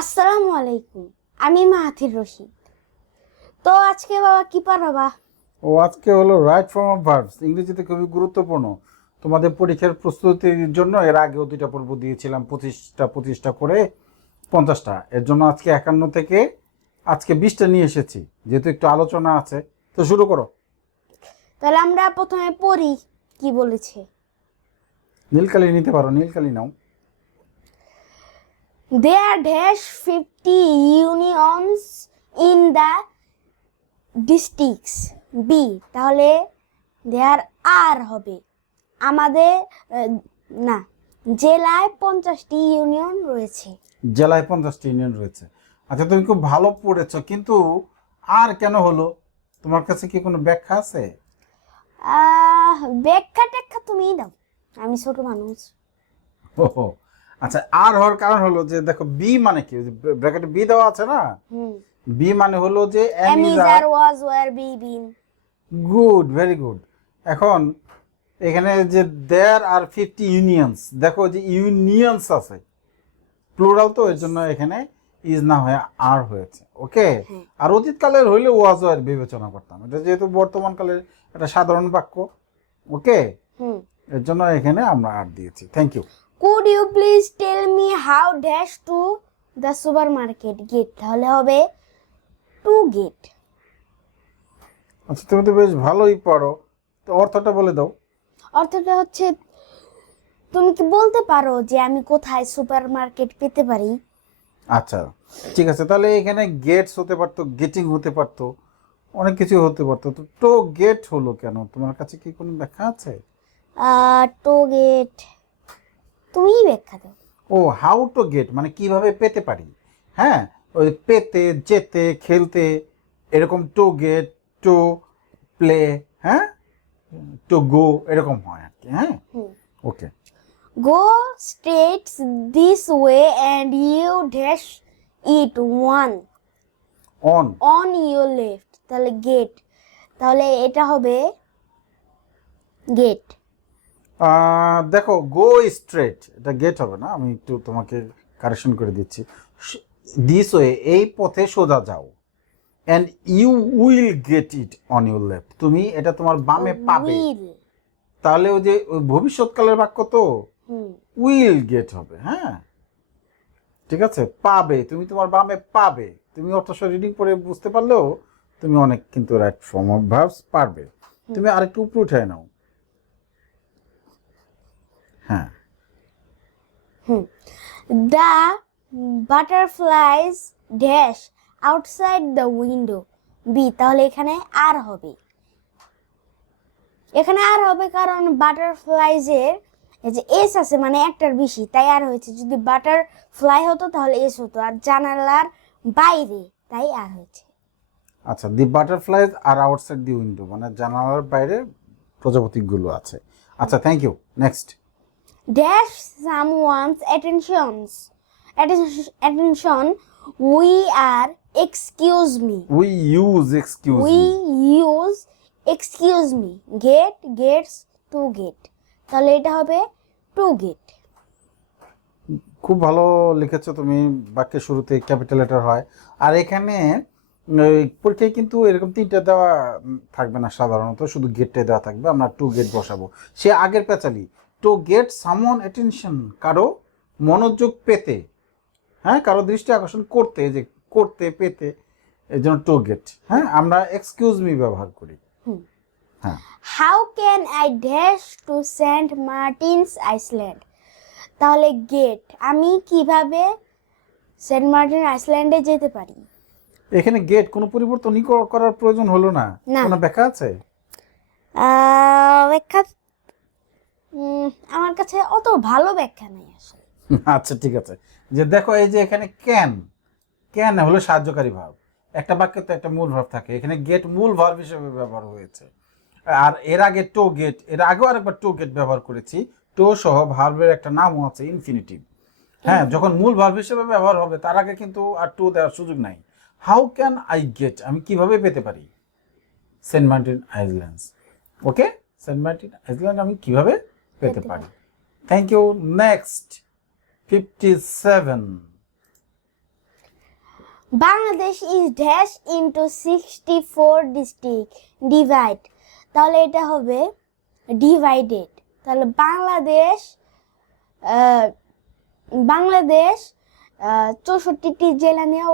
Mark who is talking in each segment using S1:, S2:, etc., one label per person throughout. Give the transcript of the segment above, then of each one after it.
S1: আসসালামু আলাইকুম আমি মাহাথির রশিদ। তো আজকে বাবা কি পারাবা
S2: ও আজকে হলো রাইট ফর্ম অফ ভার্বস ইংরেজিতে খুবই গুরুত্বপূর্ণ। তোমাদের পরীক্ষার প্রস্তুতির জন্য এর আগেও দুইটা পর্ব দিয়েছিলাম পঁচিশটা পঁচিশটা করে পঞ্চাশটা। এর জন্য আজকে একান্ন থেকে আজকে বিশটা নিয়ে এসেছি যেহেতু একটু আলোচনা আছে। তো শুরু করো।
S1: তাহলে আমরা প্রথমে পড়ি কি বলেছে?
S2: নীলকালি নিতে পারো নীলকালি নাও।
S1: There dash fifty unions in the districts be তাহলে দেয়ার আর হবে। আমাদের না জেলায় পঞ্চাশটি ইউনিয়ন রয়েছে।
S2: জেলায় পঞ্চাশটি ইউনিয়ন রয়েছে। আচ্ছা তুমি খুব ভালো পড়েছো কিন্তু আর কেন হলো? তোমার কাছে কি কোনো ব্যাখ্যা আছে?
S1: ব্যাখ্যা ট্যাখ্যা তুমিই দাও। আমি ছোট মানুষ।
S2: ওহো আচ্ছা আর হওয়ার কারণ হলো যে দেখো বি মানে কি? ব্র্যাকেটে বি দেওয়া আছে না? বি মানে হলো যে
S1: are was were be been
S2: good very good এখন এখানে যে দেয়ার আর ফিফটি ইউনিয়নস দেখো যে ইউনিয়নস আছে। প্লুরাল তো এর জন্য এখানে ইজ না হয়ে আর হয়েছে ওকে
S1: হ্যাঁ।
S2: আর অতীতকালের হইলে ওয়াজ আর বিবেচনা করতাম। এটা যেহেতু বর্তমান কালের একটা সাধারণ বাক্য ওকে
S1: হুম।
S2: এর জন্য এখানে আমরা আর দিয়েছি। Thank you
S1: could you please tell me how dash to the supermarket get তাহলে হবে টু গেট
S2: আচ্ছা তুমি তো বেশ ভালোই পড়ো তো অর্থটা বলে দাও।
S1: অর্থটা হচ্ছে তুমি কি বলতে পারো যে আমি কোথায় সুপার মার্কেট পেতে পারি?
S2: আচ্ছা ঠিক আছে। তাহলে এখানে গেটস হতে পারতো গেটিং হতে পারতো অনেক কিছু হতে পারতো। তো টো গেট হলো কেন? তোমার কাছে কি কোনো ব্যাখ্যা আছে?
S1: টু গেট তুমিই ব্যাখ্যা দাও।
S2: ও হাউ টু গেট মানে কীভাবে পেতে পারি? হ্যাঁ ওই পেতে যেতে খেলতে এরকম টু গেট টু প্লে হ্যাঁ? টু গো এরকম হয় আর কি হ্যাঁ? Okay
S1: go straight this way and you dash it one
S2: on
S1: on your left তাহলে গেট তাহলে এটা হবে গেট
S2: দেখো গো স্ট্রেট এটা গেট হবে না আমি একটু তোমাকে কারেকশন করে দিচ্ছি। দিস ওয়ে এই পথে সোজা যাও and you will get it on your left তুমি এটা তোমার বামে পাবে। তাহলে ওই যে ওই ভবিষ্যৎকালের বাক্য তো? উইল গেট হবে হ্যাঁ? ঠিক আছে? পাবে তুমি তোমার বামে পাবে। তুমি অথচ রিডিং পড়ে বুঝতে পারলেও তুমি অনেক কিন্তু রাইট ফর্ম অফ ভার্বস পারবে। তুমি আরেকটু উপরে উঠে নাও। হ্যাঁ।
S1: The butterflies dash outside the window. B তাহলে এখানে আর হবে। এখানে আর হবে কারণ বাটারফ্লাইজের যে এস আছে মানে একটার বেশি তাই আর হয়েছে। যদি বাটার ফ্লাই হতো তাহলে এস হতো আর জানালার বাইরে তাই আর হয়েছে।
S2: আচ্ছা দি বাটারফ্লাইজ আর আউটসাইড দি উইন্ডো মানে জানালার বাইরে প্রজাপতিগুলো আছে। আচ্ছা thank you next
S1: dash someone's attentions. Attention attention we are excuse me.
S2: We use excuse
S1: we me. use excuse me. Get gets to get. তাহলে এটা হবে টু গেট
S2: খুব ভালো লিখেছো তুমি বাক্যের শুরুতে ক্যাপিটাল লেটার হয়। আর এখানে পরীক্ষায় কিন্তু এরকম তিনটা দেওয়া থাকবে না সাধারণত শুধু গেটটাই দেওয়া থাকবে আমরা টু গেট বসাবো। সে আগের পেঁচালি টু গেট সামন অ্যাটেনশন কারও মনোযোগ পেতে হ্যাঁ কারও দৃষ্টি আকর্ষণ করতে যে করতে পেতে এই জন্য টু গেট হ্যাঁ আমরা এক্সকিউজ মি ব্যবহার করি। হ্যাঁ।
S1: How can I dash to saint Martin's island তাহলে গেট আমি কীভাবে সেন্ট মার্টিন আইসল্যান্ডে যেতে পারি?
S2: এখানে গেট কোনো পরিবর্তনই করার প্রয়োজন হলো না।
S1: না।
S2: কোনো ব্যাখ্যা আছে?
S1: ব্যাখ্যা আমার কাছে অত ভালো ব্যাখ্যা নেই আসলে।
S2: আচ্ছা ঠিক আছে। যে দেখো, এই যে এখানে ক্যান ক্যান হলো সাহায্যকারী ভাব। একটা বাক্যে তো একটা মূল ভাব থাকে। এখানে গেট মূল ভাব হিসেবে ব্যবহার হয়েছে। আর এর আগে টো গেটের আগেও আরেকবার টো গেট ব্যবহার করেছি। টো সহ ভার্বের একটা নামও আছে ইনফিনিটিভ হ্যাঁ যখন মূল ভার্ব হিসেবে ব্যবহার হবে, তার আগে কিন্তু আর টু দেওয়ার সুযোগ নাই। হাউ ক্যান আই গেট আমি কীভাবে পেতে পারি? Saint Martin islands okay saint Martin island আমি কীভাবে পেতে পারি। Thank you next fifty seven
S1: Bangladesh is dash into sixty four district divide তাহলে এটা হবে ডিভাইডেড তাহলে বাংলাদেশ বাংলাদেশ চৌষট্টিটি জেলা নিয়ে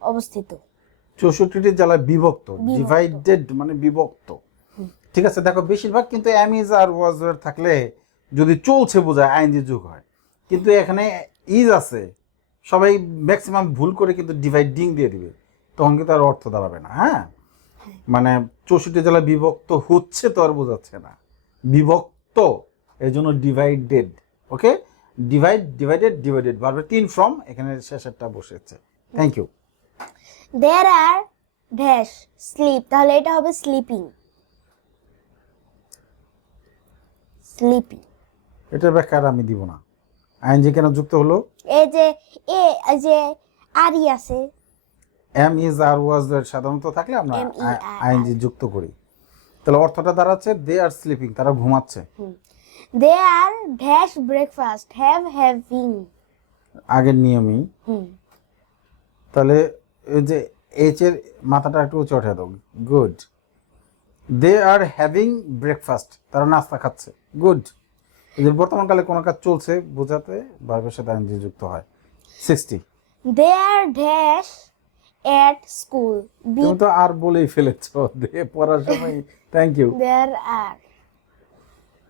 S1: অবস্থিত।
S2: চৌষট্টিটি জেলায় বিভক্ত।
S1: বিভক্ত।
S2: ডিভাইডেড মানে বিভক্ত। ঠিক আছে, দেখো বেশিরভাগ কিন্তু অ্যামিজ আর ওয়াজ থাকলে যদি চলছে বোঝায় আইনজি যুগ হয়। কিন্তু এখানে ইজ আছে, সবাই ম্যাক্সিমাম ভুল করে কিন্তু ডিভাইডিং দিয়ে দিবে। তখন কিন্তু আর অর্থ দাঁড়াবে না হ্যাঁ? মানে চৌষট্টি জেলা বিভক্ত হচ্ছে তো আর বোঝাচ্ছে না। বিভক্ত এই জন্য divided okay divide divided divided বারবার তিন ফ্রম এখানে শেষেরটা বসেছে। Thank you
S1: there are dash sleep তাহলে এটা হবে স্লিপিং স্লিপিং
S2: এটার ব্যাখ্যা আমি দিব না। আইনজি কেন যুক্ত হলো?
S1: এই যে এ যে আরি আছে।
S2: এম ইজ আর ওয়াজ সাধারণত থাকলে আমরা আইনজি যুক্ত করি। তাহলে অর্থটা দাঁড়াচ্ছে দে আর স্লিপিং তারা ঘুমাচ্ছে।
S1: They are dash breakfast have having.
S2: আগের নিয়মই।
S1: হুম।
S2: তাহলে এই যে এইচ এর মাথাটা একটু উঁচু উঠে দাও। Good they are having breakfast তারা নাস্তা খাচ্ছে। গুড বর্তমানকালে কোনো কাজ চলছে বোঝাতে ভার্বের সাথে আইনজি যুক্ত হয়। Sixty
S1: they are dash at school
S2: তুমি তো আর বলেই ফেলেছো। দে পড়ার সময় thank you
S1: there are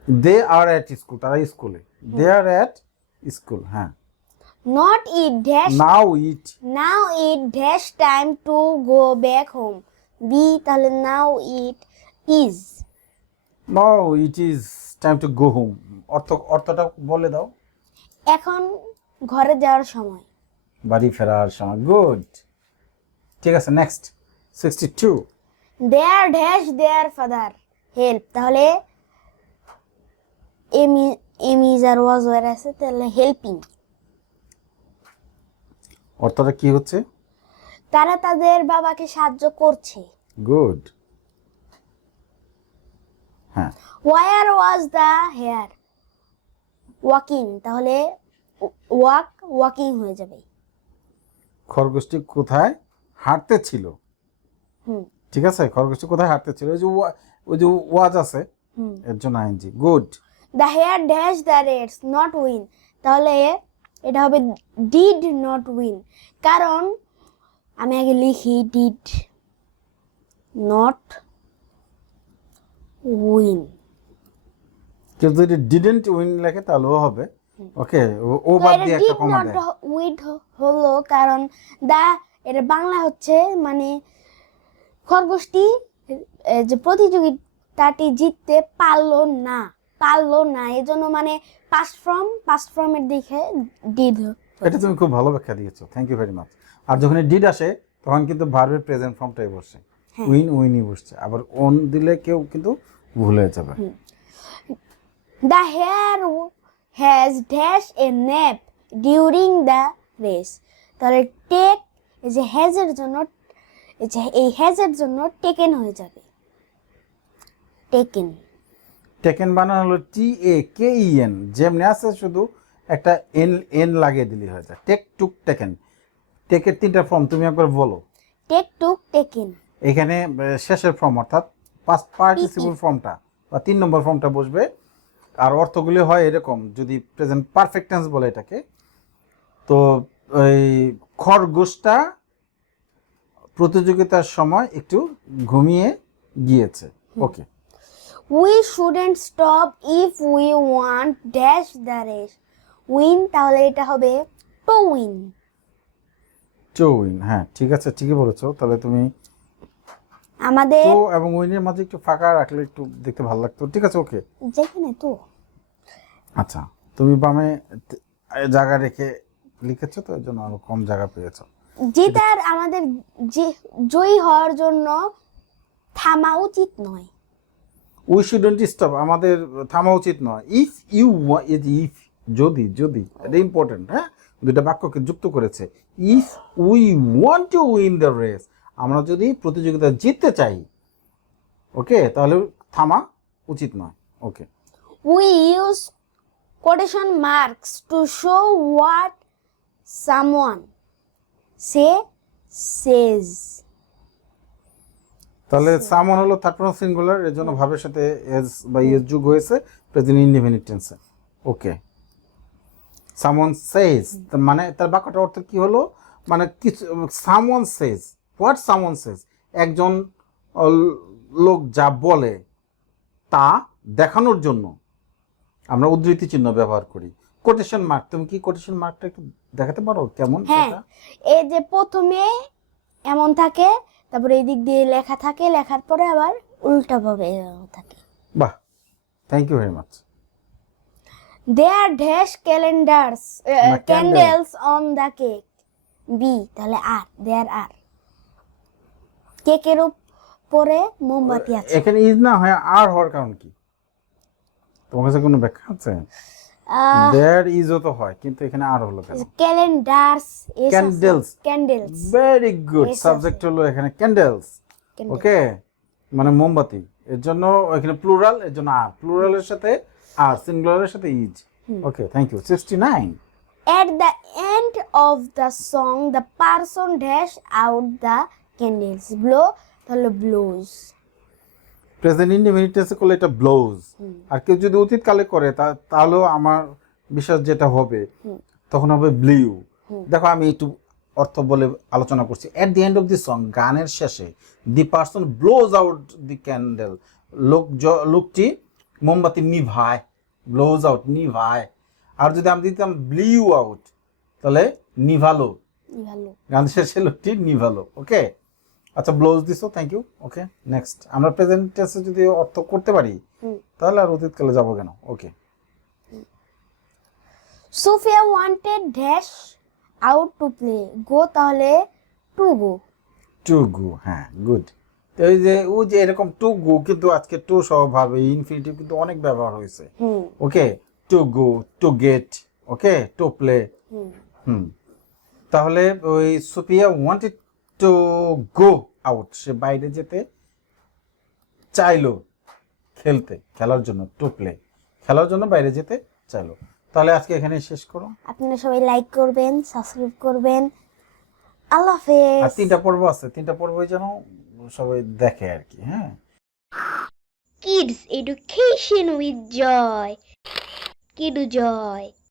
S2: they are at school তারা স্কুলে দে আর এট স্কুল হ্যাঁ।
S1: Not it dash
S2: now it
S1: now it dash time to go back home be তাহলে now it is
S2: now it is time to go home অর্থ অর্থটা বলে দাও।
S1: এখন ঘরে যাওয়ার সময়।
S2: বাড়ি ফেরার সময়। গুড ঠিক আছে next sixty two
S1: there dash their father help তাহলে am am is are was were আছে তাহলে হেল্পিং
S2: অর্থটা কি হচ্ছে?
S1: তারা তাদের বাবাকে সাহায্য করছে।
S2: গুড হ্যাঁ।
S1: Were was the hare walking তাহলে ওয়াক ওয়াকিং হয়ে যাবে।
S2: খরগোশটি কোথায়? হাঁটতে ছিল।
S1: হুম।
S2: ঠিক আছে? খরগোশটি কোথায় হাঁটতে ছিল? ওই যে ওই যে ওয়াজ আছে। এর জন্য ING good
S1: the hare dash the race not win তাহলে এটা হবে ডিড নট উইন কারণ আমি আগে লিখি ডিড নট উইন।
S2: কেউ যদি ডিডেন্ট উইন লেখে তাহলেও হবে। ওকে ও বাদ দিয়ে একটা কমা দেয়।
S1: উইন হলো কারণ দা এটা বাংলা হচ্ছে মানে খরগোশটি যে প্রতিযোগিতাটি জিততে পারল না পারল না। এজন্য মানে পাস্ট ফ্রম পাস্ট ফ্রমের দিকে ডিড
S2: এটা তুমি খুব ভালো ব্যাখ্যা দিয়েছ। থ্যাংক ইউ ভেরি মাচ আর যখন ডিড আসে তখন কিন্তু ভার্বের প্রেজেন্ট ফর্মটাই বসে।
S1: হ্যাঁ।
S2: উইন উইনই বসছে। আবার ওন দিলে কেউ কিন্তু ভুলে যাবে।
S1: The hare has dash a nap during the race তাহলে টেক এই যে হ্যাজের জন্য এই হ্যাজের জন্য টেকেন হয়ে যাবে। টেকেন
S2: টেকেন বানানো হলো টি এ কে ই এন যেমনি আছে শুধু একটা এন এন লাগিয়ে দিলেই হয়ে যায়। টেক টুক টেকেন টেকের তিনটা ফর্ম তুমি একবার বলো।
S1: টেক টুক টেকেন
S2: এখানে শেষের ফর্ম অর্থাৎ পাস্ট পার্টিসিপল ফর্মটা বা তিন নম্বর ফর্মটা বসবে। আর অর্থগুলি হয় এরকম যদি প্রেজেন্ট পারফেক্ট টেন্স বলে এটাকে। তো ওই খরগোশটা প্রতিযোগিতার সময় একটু ঘুমিয়ে গিয়েছে। Okay
S1: we shouldn't stop if we want dash the race win তাহলে এটা হবে টু উইন
S2: টু উইন হ্যাঁ ঠিক আছে ঠিকই বলেছ। তাহলে তুমি
S1: আমাদের
S2: তো এবং উইনের মাঝে একটু ফাঁকা রাখলে একটু দেখতে ভালো লাগতো। ঠিক আছে ওকে?
S1: যেখানে তো।
S2: আচ্ছা তুমি বামে জায়গা রেখে লিখেছো তো এর জন্য আরও কম জায়গা পেয়েছ।
S1: জেতার আমাদের যে জয়ী হওয়ার জন্য থামা উচিত নয়।
S2: উই শুডন্ট স্টপ আমাদের থামা উচিত নয়। ইফ ইউ ইফ যদি যদি এটা ইম্পর্টেন্ট হ্যাঁ? দুটা বাক্যকে যুক্ত করেছে। If we want to win the race আমরা যদি প্রতিযোগিতা জিততে চাই ওকে তাহলে থামা উচিত নয় okay
S1: we use quotation marks to show what someone say says
S2: তাহলে সামন হলো থার্ড পারসন সিঙ্গুলার এর জন্য ভাবের সাথে এস বা ইয়েস যুগ হয়েছে প্রেজেন্ট ইনডিফিনিট টেন্সে ওকে সামওয়ান সেজ মানে তার বাক্যটার অর্থ কি হলো? মানে কিছু সামওয়ান সেজ হোয়াট সামন সেজ একজন লোক যা বলে তা দেখানোর জন্য আমরা উদ্ধৃতি চিহ্ন ব্যবহার করি। কোটেশন মার্ক তুমি কি কোটেশন মার্কটা একটু দেখাতে পারো? কেমন?
S1: হ্যাঁ। এই যে প্রথমে এমন থাকে তারপরে এই দিক দিয়ে লেখা থাকে লেখার পরে আবার উল্টা ভাবে থাকে।
S2: বাহ thank you very much
S1: there dash calendars candles on the cake be তাহলে আর দেয়ার আর কেকের উপরে মোমবাতি আছে।
S2: এখানে ইজ না হয় আর হওয়ার কারণ কি? তোমার কাছে কোনো ব্যাখ্যা আছে? দেয়ার ইজও তো হয় কিন্তু এখানে আর হলো কেন?
S1: Calendars
S2: Candles.
S1: Candles
S2: very good subject হলো এখানে ক্যান্ডেলস ওকে মানে মোমবাতি। এর জন্য এখানে প্লুরাল এর জন্য আর। প্লুরালের সাথে আর সিঙ্গুলারের সাথে is okay thank you sixty nine
S1: At the end of the song, the person dash out the candles. Blow তাহলে blows.
S2: প্রেজেন্ট ইন্ডিফিনিট টেন্সে করলে এটা ব্লাউজ আর কেউ যদি অতীত কালে করে তা- তাহলেও আমার বিশ্বাস যেটা হবে তখন হবে ব্লিউ দেখো আমি একটু অর্থ বলে আলোচনা করছি। At the end of the song গানের শেষে the person blows out the candle লোক লোকটি মোমবাতি নিভায় ব্লোজ আউট নিভায়। আর যদি আমি দিতাম ব্লিউ আউট তাহলে নিভালো।
S1: ভালো
S2: গান শেষে লোকটি নিভালো ওকে আচ্ছা ব্লাউজ দিছো থ্যাংক ইউ ওকে নেক্সট আমরা প্রেজেন্ট টেন্সে যদি অর্থ করতে পারি তাহলে আর অতীতকালে যাব কেন? Okay
S1: Sophia wanted dash out to play go তাহলে টু গো
S2: টু গো হ্যাঁ গুড তো ওই যে ও যে এরকম টু গু কিন্তু আজকে টু সহ ভাবে ইনফিনিটিভ কিন্তু অনেক ব্যবহার হয়েছে। Okay to go to get okay to play
S1: hmm.
S2: Hmm. তাহলে ওই Sophia wanted to go out. সে বাইরে যেতে চাইলো খেলতে খেলার জন্য টু প্লে খেলার জন্য বাইরে যেতে চাইলো। তাহলে আজকে এখানে শেষ করো।
S1: আপনারা সবাই লাইক করবেন সাবস্ক্রাইব করবেন। আল্লাহ
S2: আর
S1: হাফেজ
S2: তিনটা পর্ব আছে তিনটা পর্বই যেন সবাই দেখে আর কি হ্যাঁ।
S3: Kids Education with Joy. Kidu Joy.